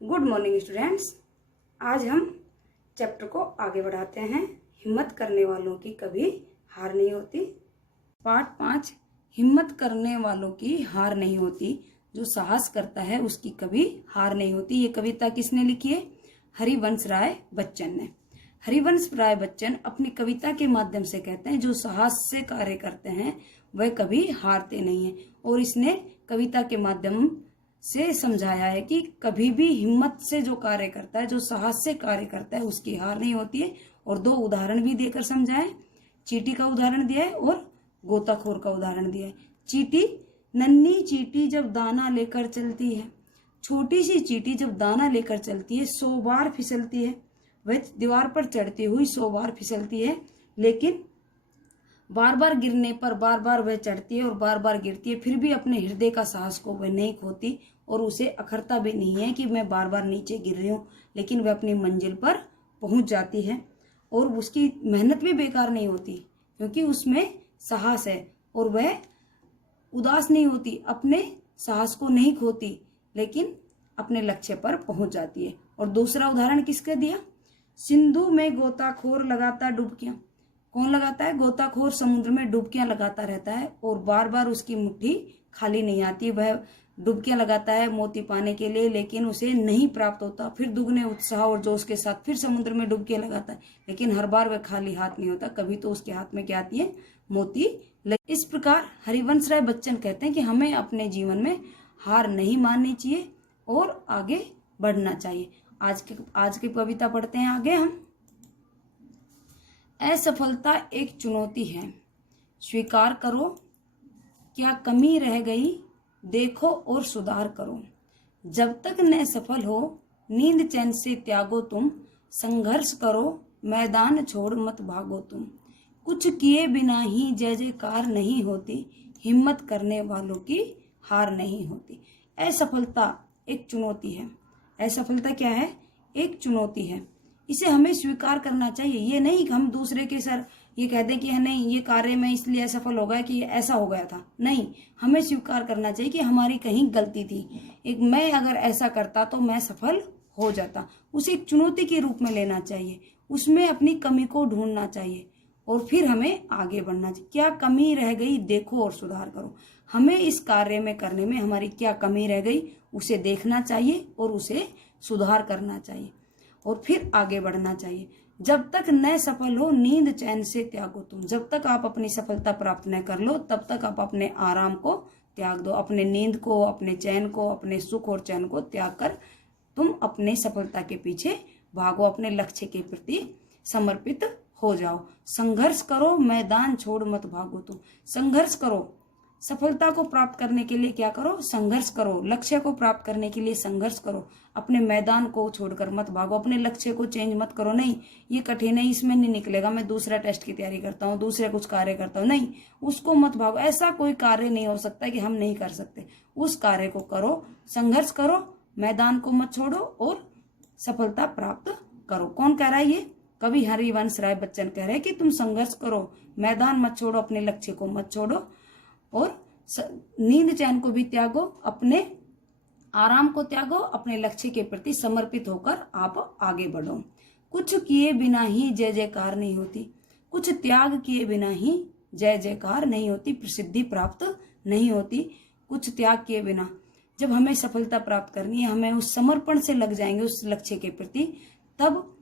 Good morning students. आज हम chapter को आगे बढ़ाते हैं। हिम्मत करने वालों की कभी हार नहीं होती। पार्ट 5, हिम्मत करने वालों की हार नहीं होती, जो साहस करता है उसकी कभी हार नहीं होती। ये कविता किसने लिखी है? हरिवंश राय बच्चन ने। हरिवंश राय बच्चन अपनी कविता के माध्यम से कहते हैं जो साहस से कार्य करते हैं वह कभी हारते नहीं हैं। और इसने कविता के माध्यम से समझाया है कि कभी भी हिम्मत से जो कार्य करता है, जो साहस से कार्य करता है, उसकी हार नहीं होती है। और 2 उदाहरण भी देकर समझाए। चींटी का उदाहरण दिया है और गोताखोर का उदाहरण दिया है। चींटी, नन्ही चींटी जब दाना लेकर चलती है, छोटी सी चींटी जब दाना लेकर चलती है 100 बार फिसलती है। वह दीवार पर चढ़ती हुई 100 बार फिसलती है, लेकिन बार बार गिरने पर बार बार वह चढ़ती है और बार बार गिरती है, फिर भी अपने हृदय का साहस को वह नहीं खोती और उसे अखरता भी नहीं है कि मैं बार बार नीचे गिर रही हूँ, लेकिन वह अपनी मंजिल पर पहुंच जाती है। और उसकी मेहनत भी बेकार नहीं होती क्योंकि उसमें साहस है और वह उदास नहीं होती, अपने साहस को नहीं खोती, लेकिन अपने लक्ष्य पर पहुंच जाती है। और दूसरा उदाहरण किसका दिया? सिंधु में गोताखोर लगाता डुबकियां। कौन लगाता है? गोताखोर समुद्र में डुबकियां लगाता रहता है और बार बार उसकी मुट्ठी खाली नहीं आती। वह डुबकियां लगाता है मोती पाने के लिए, लेकिन उसे नहीं प्राप्त होता। फिर दुगने उत्साह और जोश के साथ फिर समुद्र में डुबकियां लगाता है, लेकिन हर बार वह खाली हाथ नहीं होता। कभी तो उसके हाथ में क्या आती है? मोती। इस प्रकार हरिवंश राय बच्चन कहते हैं कि हमें अपने जीवन में हार नहीं माननी चाहिए और आगे बढ़ना चाहिए। आज की कविता पढ़ते हैं आगे हम। असफलता एक चुनौती है, स्वीकार करो, क्या कमी रह गई देखो और सुधार करो। जब तक न सफल हो नींद चैन से त्यागो तुम, संघर्ष करो मैदान छोड़ मत भागो तुम। कुछ किए बिना ही जय जयकार नहीं होती, हिम्मत करने वालों की हार नहीं होती। असफलता एक चुनौती है। असफलता क्या है? एक चुनौती है। इसे हमें स्वीकार करना चाहिए। ये नहीं कि हम दूसरे के सर ये कह दें कि नहीं ये कार्य में इसलिए असफल हो गया कि ऐसा हो गया था। नहीं, हमें स्वीकार करना चाहिए कि हमारी कहीं गलती थी। मैं अगर ऐसा करता तो मैं सफल हो जाता। उसे एक चुनौती के रूप में लेना चाहिए, उसमें अपनी कमी को ढूंढना चाहिए और फिर हमें आगे बढ़ना चाहिए। क्या कमी रह गई देखो और सुधार करो। हमें इस कार्य में करने में हमारी क्या कमी रह गई उसे देखना चाहिए और उसे सुधार करना चाहिए और फिर आगे बढ़ना चाहिए। जब तक न सफल हो नींद चैन से त्यागो तुम। जब तक आप अपनी सफलता प्राप्त न कर लो तब तक आप अपने आराम को त्याग दो, अपने नींद को, अपने चैन को, अपने सुख और चैन को त्याग कर तुम अपने सफलता के पीछे भागो, अपने लक्ष्य के प्रति समर्पित हो जाओ। संघर्ष करो मैदान छोड़ मत भागो तुम। संघर्ष करो, सफलता को प्राप्त करने के लिए क्या करो? संघर्ष करो। लक्ष्य को प्राप्त करने के लिए संघर्ष करो। अपने मैदान को छोड़कर मत भागो, अपने लक्ष्य को चेंज मत करो। नहीं ये कठिन है, इसमें नहीं निकलेगा, मैं दूसरा टेस्ट की तैयारी करता हूँ, दूसरे कुछ कार्य करता हूँ। नहीं, उसको मत भागो। ऐसा कोई कार्य नहीं हो सकता कि हम नहीं कर सकते। उस कार्य को करो, संघर्ष करो, मैदान को मत छोड़ो और सफलता प्राप्त करो। कौन कह रहा है? ये कवि हरिवंश राय बच्चन कह रहे हैं कि तुम संघर्ष करो, मैदान मत छोड़ो, अपने लक्ष्य को मत छोड़ो और नींद चैन को भी त्यागो, अपने आराम को त्यागो, अपने लक्ष्य के प्रति समर्पित होकर आप आगे बढ़ो। कुछ किए बिना ही जय जयकार नहीं होती। कुछ त्याग किए बिना ही जय जयकार नहीं होती, प्रसिद्धि प्राप्त नहीं होती। कुछ त्याग किए बिना, जब हमें सफलता प्राप्त करनी है, हमें उस समर्पण से लग जाएंगे उस लक्ष्य के प्रति, तब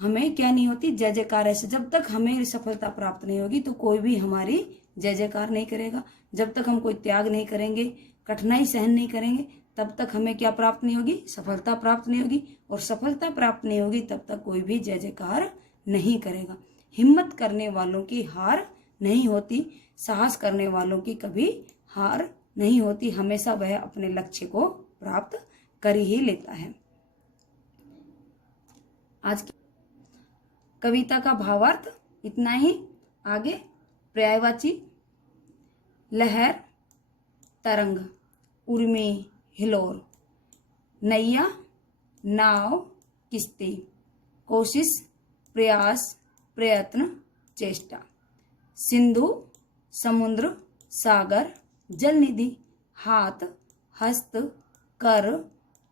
हमें क्या नहीं होती? जय जयकार। ऐसे जब तक हमें सफलता प्राप्त नहीं होगी तो कोई भी हमारी जय जयकार नहीं करेगा। जब तक हम कोई त्याग नहीं करेंगे, कठिनाई सहन नहीं करेंगे, तब तक हमें क्या प्राप्त नहीं होगी? सफलता प्राप्त नहीं होगी। और सफलता प्राप्त नहीं होगी तब तक कोई भी जय जयकार नहीं करेगा। हिम्मत करने वालों की हार नहीं होती, साहस करने वालों की कभी हार नहीं होती। हमेशा वह अपने लक्ष्य को प्राप्त कर ही लेता है। आज की कविता का भावार्थ इतना ही। आगे पर्यायवाची: लहर, तरंग, उर्मी, हिलोर, नैया, नाव, किश्ती, कोशिश, प्रयास, प्रयत्न, चेष्टा, सिंधु, समुद्र, सागर, जल निधि, हाथ, हस्त, कर,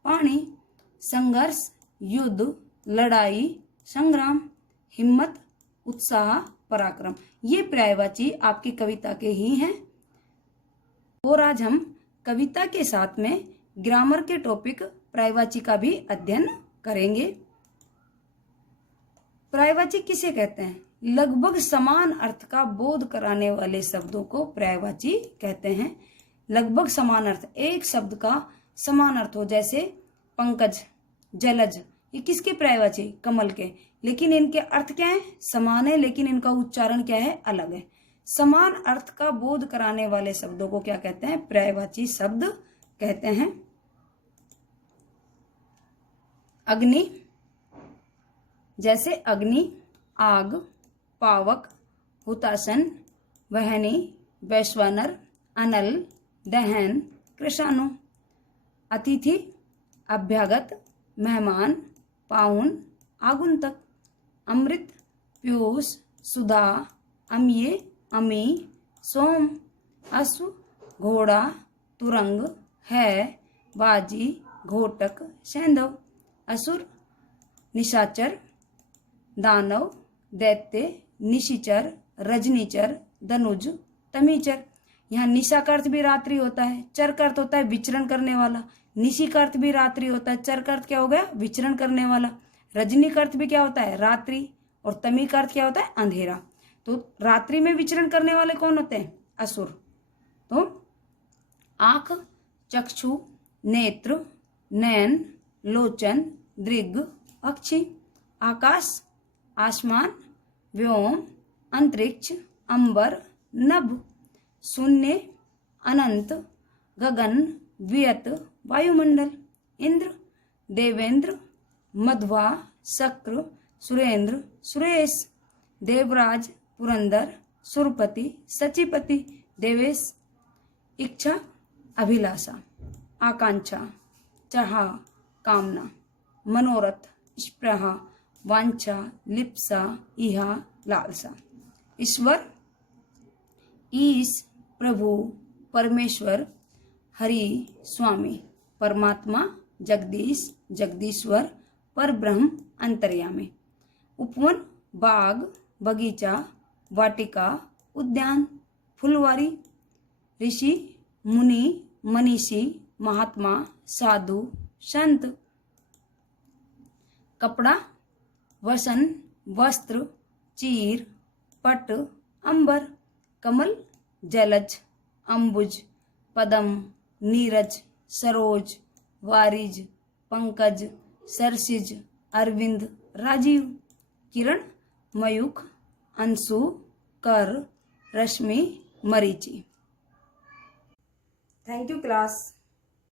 पानी, संघर्ष, युद्ध, लड़ाई, संग्राम, हिम्मत, उत्साह, पराक्रम। ये पर्यायवाची आपकी कविता के ही हैं। और आज हम कविता के साथ में ग्रामर के टॉपिक पर्यायवाची का भी अध्ययन करेंगे। पर्यायवाची किसे कहते हैं? लगभग समान अर्थ का बोध कराने वाले शब्दों को पर्यायवाची कहते हैं। लगभग समान अर्थ, एक शब्द का समान अर्थ हो, जैसे पंकज, जलज, ये किसके पर्यायवाची? कमल के। लेकिन इनके अर्थ क्या है? समान है, लेकिन इनका उच्चारण क्या है? अलग है। समान अर्थ का बोध कराने वाले शब्दों को क्या कहते हैं? पर्यायवाची शब्द कहते हैं। अग्नि, जैसे अग्नि, आग, पावक, हुताशन, वहनी, वैश्वानर, अनल, दहन, कृषाणु। अतिथि, अभ्यागत, मेहमान, पाहुन, आगुंतक। अमृत, पीयूष, सुधा, अम्य, अमी, सोम। अश्व, घोड़ा, तुरंग, है, बाजी, घोटक, सैंधव। असुर, निशाचर, दानव, दैत्य, निशिचर, रजनीचर, धनुज, तमीचर। यहाँ निशा का अर्थ भी रात्रि होता है, चर का अर्थ होता है विचरण करने वाला। निशी का अर्थ भी रात्रि होता है, चर का अर्थ क्या हो गया? विचरण करने वाला। रजनी का अर्थ भी क्या होता है? रात्रि। और तमी का अर्थ क्या होता है? अंधेरा। तो रात्रि में विचरण करने वाले कौन होते हैं? असुर। तो आंख, चक्षु, नेत्र, नयन, लोचन, दृग, अक्षि। आकाश, आसमान, व्योम, अंतरिक्ष, अंबर, नभ। शून्य, अनंत, गगन, वियत, वायुमंडल। इंद्र, देवेंद्र, मध्वा, शक्र, सुरेंद्र, सुरेश। देवराज, पुरंदर, सुरपति, सचिपति, देवेश। इच्छा, अभिलाषा, आकांक्षा, चाह, कामना। मनोरथ, स्पृहा, वांछा, लिप्सा, इहा, लालसा। ईश्वर, ईश, प्रभु, परमेश्वर, हरि, स्वामी। परमात्मा, जगदीश, जगदीश्वर, परब्रह्म, अंतर्यामी। उपवन, बाग, बगीचा, वाटिका, उद्यान, फुलवारी। ऋषि, मुनि, मनीषी, महात्मा, साधु, संत। कपड़ा, वसन, वस्त्र, चीर, पट, अंबर। कमल, जलज, अंबुज, पदम, नीरज, सरोज, वारिज, पंकज, सरसिज, अरविंद, राजीव। किरण, मयूख, अंशु, कर, रश्मि, मरीचि। Thank you class.